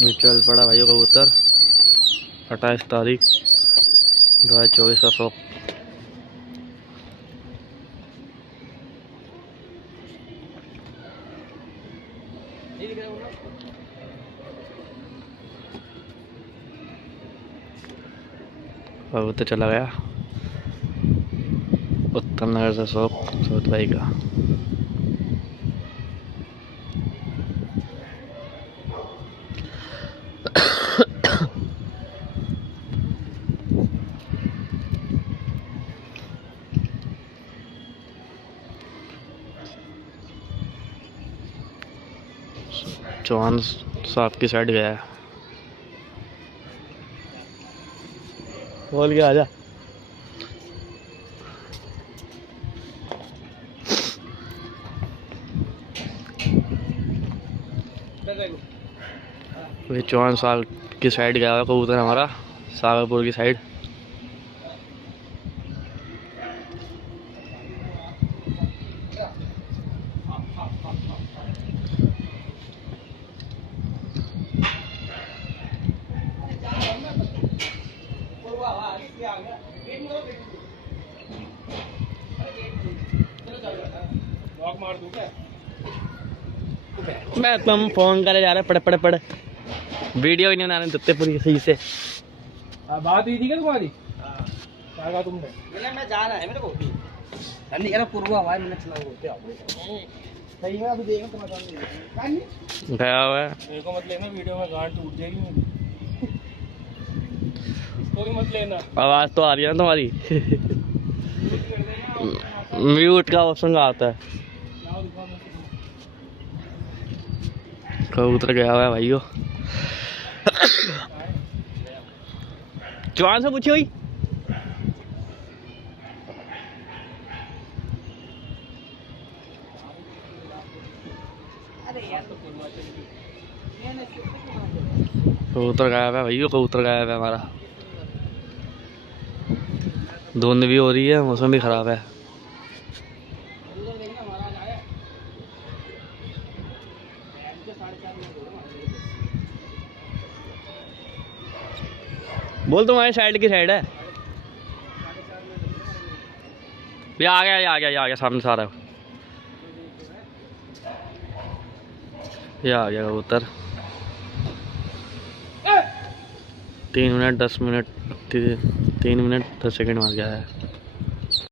ये चल पड़ा भाइयों कबूतर 28 तारीख 2024 का शौक। कबूतर चला गया उत्तम नगर से शौक सूरत भाई का। चौहान साहब की साइड गया है। बोल के आजा। ये चौहान साहब की साइड गया है कबूतर हमारा, सागरपुर की साइड। मैं तुम फोन करे जा रहे पड़ पड़ वीडियो ही नहीं बनाने देते पूरी सही से। बात हुई थी क्या तुम्हारी? क्या कहा तुमने? मैं जा रहा है मेरे को नहीं यार पूर्व हवा मैंने चला होते सही है। अभी देखो तुम्हारा गया हुआ है। मेरे को मत लेना वीडियो में, गांड टूट जाएगी मेरी। इसको भी मत लेना। आवाज तो आ रही है ना तुम्हारी। म्यूट का ऑप्शन आता है। कबूतर गया हुआ है भाइयों। चौहान से पूछी हुई कबूतर गायब है भाइयों, कबूतर गायब है हमारा। धुंध भी हो रही है, मौसम भी खराब है। बोल तुम्हारी साइड की साइड है। ये आ गया, ये आ गया, ये आ गया सामने सारा। ये आ गया कबूतर। 3 मिनट 10 मिनट 3 मिनट 10 सेकंड मार गया है।